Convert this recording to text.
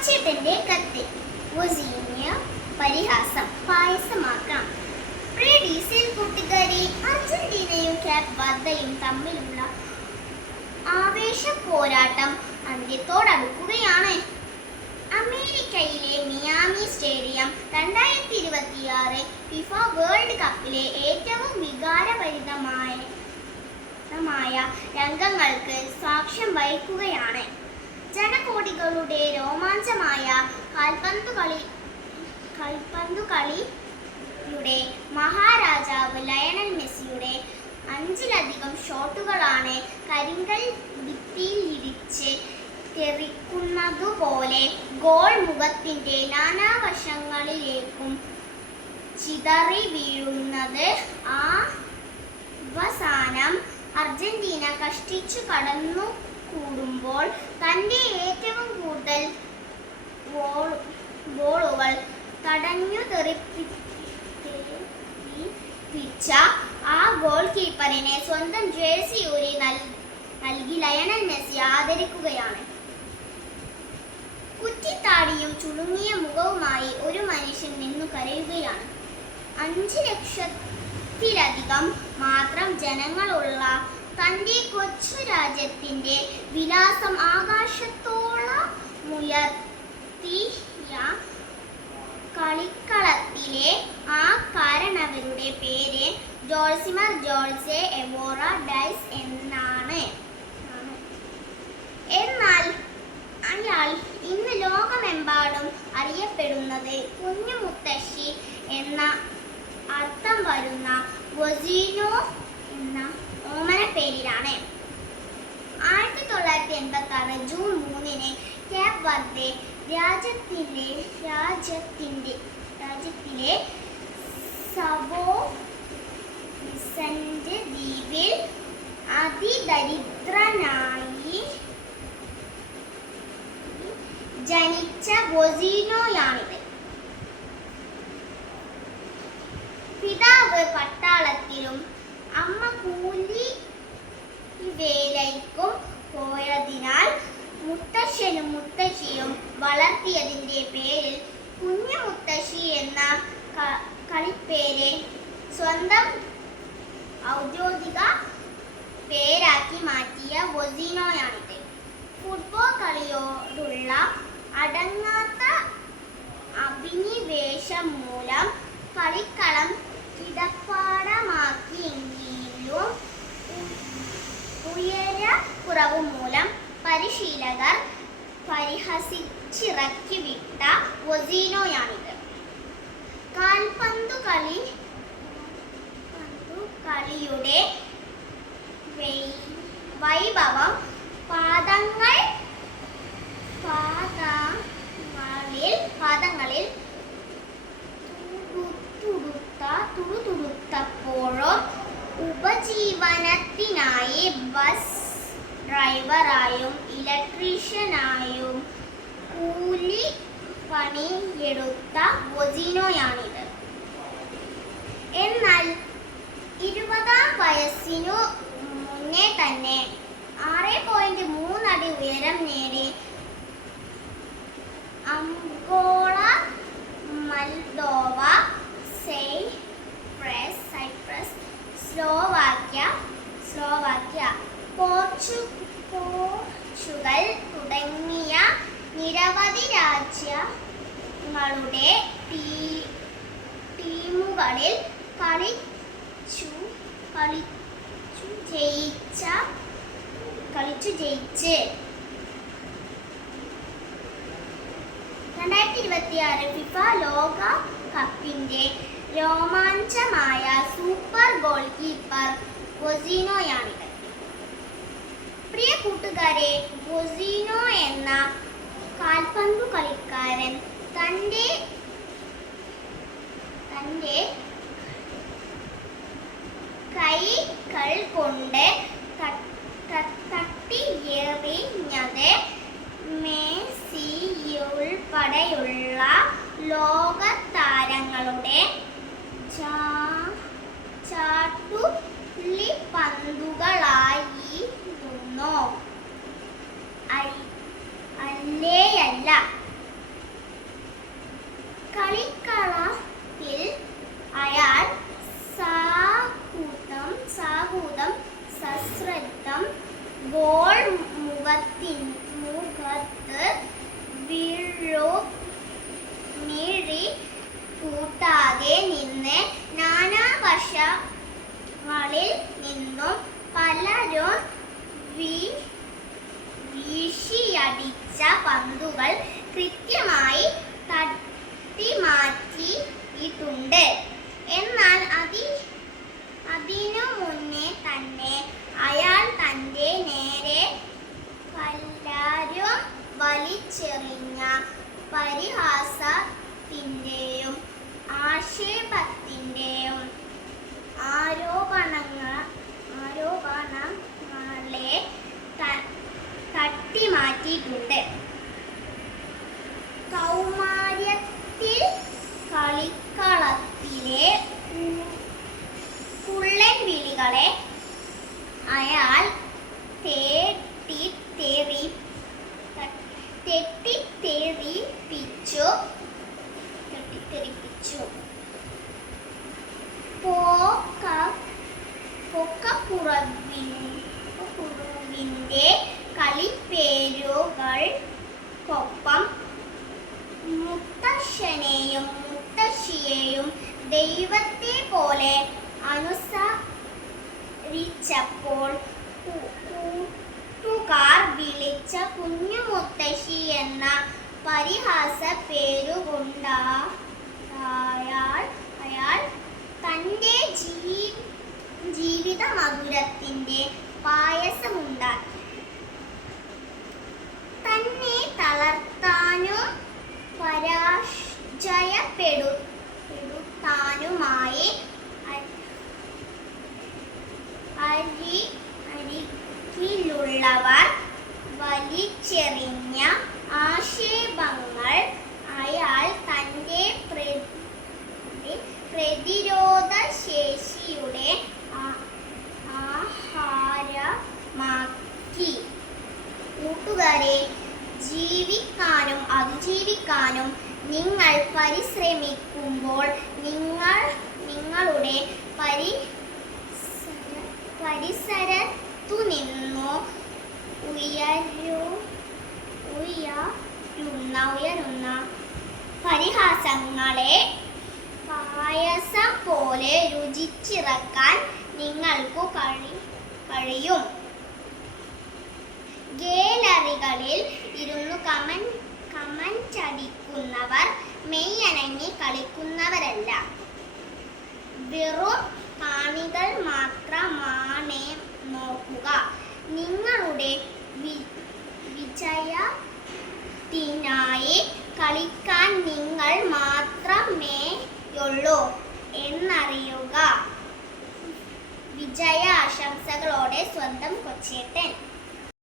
അച്ചേട്ടന്റെ കത്ത്. വസീന്യ പരിഹാസം പായസമാക്കാം. പ്രിയ ഡീസൽ കൂട്ടുകാരെ, അർജന്റീനയും കേപ്പ് വർദ്ധയും തമ്മിലുള്ള ആവേശ പോരാട്ടം അന്ത്യത്തോടടുക്കുകയാണ്. അമേരിക്കയിലെ മിയാമി സ്റ്റേഡിയം 2026 ഫിഫ വേൾഡ് കപ്പിലെ ഏറ്റവും വികാരഭരിതമായ രംഗങ്ങൾക്ക് സാക്ഷ്യം വഹിക്കുകയാണ്. ജനകോടികളുടെ രോമാഞ്ചമായ കാൽപന്തുകളിയുടെ മഹാരാജാവ് ലയണൽ മെസ്സിയുടെ 5ലധികം ഷോട്ടുകളാണ് കരിങ്കൽ ഭിത്തിയിലിടിച്ച് തെറിക്കുന്നതുപോലെ ഗോൾ മുഖത്തിന്റെ നാനാവശങ്ങളിലേക്കും ചിതറി വീഴുന്നത്. അവസാനം അർജന്റീന കഷ്ടിച്ചു കടന്നുകൂടുമ്പോൾ തന്റെ ഏറ്റവും കൂടുതൽ ബോളുകൾ തടഞ്ഞു തെറിപ്പിച്ച ആ ഗോൾ കീപ്പറിനെ സ്വന്തം ജേഴ്സി ഊരി നൽകി ലയണൽ മെസ്സി ആദരിക്കുകയാണ്. കുറ്റിത്താടിയും ചുളുങ്ങിയ മുഖവുമായി ഒരു മനുഷ്യൻ നിന്നു കരയുകയാണ്. 5 ലക്ഷത്തിലധികം മാത്രം ജനങ്ങളുള്ള തന്റെ കൊച്ചു രാജ്യത്തിന്റെ വിലാസം ആകാശത്തോളമുയർത്തിയ കളിക്കളത്തിലെ ആ കാരണവരുടെ പേര് ജോൾസിമർ ജോൾസെ എവോറ ഡൈസ് എന്നാണ്. എന്നാൽ അയാൾ ഇന്ന് ലോകമെമ്പാടും അറിയപ്പെടുന്നത് കുഞ്ഞു മുത്തശ്ശി എന്ന അർത്ഥം വരുന്ന വസീനോ എന്ന ഓമന പേരിലാണ്. 1986 ജൂൺ 3 കേപ്പ് വർദ്ദേ രാജ്യത്തിലെ സവോ വിസന്റ് ദ്വീപിൽ അതിദരിദ്രനായി ജനിച്ച വസീനോയാണിത്. പിതാവ് പട്ടാളത്തിലും അമ്മ കൂലിവേലയ്ക്കും പോയതിനാൽ മുത്തശ്ശനും മുത്തശ്ശിയും വളർത്തിയതിന്റെ പേരിൽ കുഞ്ഞു മുത്തശ്ശി എന്ന കളിപ്പേര് സ്വന്തം ഔദ്യോഗിക പേരാക്കി മാറ്റിയ വസീനോയാണിത്. ഫുട്ബോൾ കളിയോടുള്ള അടങ്ങാത്ത അഭിനിവേശം മൂലം കളിക്കളം കിടപ്പാടമാക്കിയെങ്കിലും ഉയരക്കുറവ് മൂലം പരിശീലകർ പരിഹസിച്ചിറക്കി വിട്ട വസീനോയാണിത്. കാൽപന്തുകളിയുടെ വൈഭവം പാദങ്ങളിൽ തുടുത്തുടുത്തപ്പോഴും ഉപജീവനത്തിനായി ബസ് ഡ്രൈവറായും ഇലക്ട്രീഷ്യനായും കൂലി പണിയെടുത്ത വസീനോയാണിത്. എന്നാൽ 20-ാം വയസ്സിനു മുന്നേ തന്നെ 6.3 അടി ഉയരം നേടി Angola, Moldova, Cyprus, Slovakia, Portugal തുടങ്ങിയ നിരവധി രാജ്യങ്ങളുടെ ടീമുകളിൽ കളിച്ചു ജയിച്ച് 2026 ഫിഫ ലോക കപ്പിന്റെ രോമാഞ്ചമായ സൂപ്പർ ഗോൾ കീപ്പർ വസീനോയാണിത്. പ്രിയ കൂട്ടുകാരെ, വസീനോ എന്ന കാൽപന്തു കളിക്കാരൻ തന്റെ കൈകൾ കൊണ്ട് തട്ടിയെറിഞ്ഞത് മെസ്സിയുൾപ്പെടെയുള്ള ലോകതാരങ്ങളുടെ ചാട്ടുള്ളിപ്പന്തുകളായിരുന്നു. അല്ലേയല്ല. കളിക്കളത്തിൽ അയാൾ സാഹൂതം സശ്രദ്ധം ഗോൾ മുഖത്ത് മിഴി കൂട്ടാതെ നിന്ന് നാനാവശങ്ങളിൽ നിന്നും പലരും വീശിയടിച്ച പന്തുകൾ കൃത്യമായി തട്ടിമാറ്റിയിട്ടുണ്ട്. എന്നാൽ അതിനു മുന്നേ തന്നെ അയാൾ തന്റെ നേരെ പലരും വലിച്ചെറിഞ്ഞ പരിഹാസത്തിന്റെയും ആക്ഷേപത്തിന്റെയും ആരോപണങ്ങളെ തട്ടിമാറ്റിയിട്ടുണ്ട്. കൗമാരത്തിൽ കളിക്കളത്തിലെ കുള്ളൻ വിളികളെ അയാൾ തെറ്റിദ്ധരിപ്പിച്ചു. പൊക്കപ്പുറവിന്റെ കളിപ്പേരുകൾക്കൊപ്പം മുത്തശ്ശനെയും മുത്തശ്ശിയെയും ദൈവത്തെ പോലെ അനുസരിച്ചപ്പോൾ കൂട്ടുകാർ വിളിച്ച കുഞ്ഞു മുത്തശ്ശി എന്ന പരിഹാസ പേരുകൊണ്ടയാൾ തന്റെ ജീവിത മധുരത്തിന്റെ പായസമുണ്ടാക്കി. തന്നെ തളർത്താനും പരാജയപ്പെടുത്താനുമായി അരികിലുള്ളവർ വലിച്ചെറിഞ്ഞ ആക്ഷേപങ്ങൾ അയാൾ തന്റെ പ്രതിരോധ ശേഷിയുടെ ആഹാരമാക്കി. കൂട്ടുകാരെ, ജീവിക്കാനും അതിജീവിക്കാനും നിങ്ങൾ പരിശ്രമിക്കുമ്പോൾ നിങ്ങളുടെ പരിസരത്തുനിന്നു ഉയരുന്ന പരിഹാസങ്ങളെ പായസം പോലെ രുചിച്ചിറക്കാൻ നിങ്ങൾക്ക് കഴിയും. ഗാലറികളിൽ ഇരുന്നു കമന്റടിക്കുന്നവർ മെയ്യണങ്ങി കളിക്കുന്നവരല്ല, വെറും കാണികൾ മാത്രമാണ്. നോക്കുക, നിങ്ങളുടെ വിജയത്തിനായി കളിക്കാൻ നിങ്ങൾ മാത്രമേയുള്ളൂ എന്നറിയുക. വിജയാശംസകളോടെ സ്വന്തം കൊച്ചേട്ടൻ.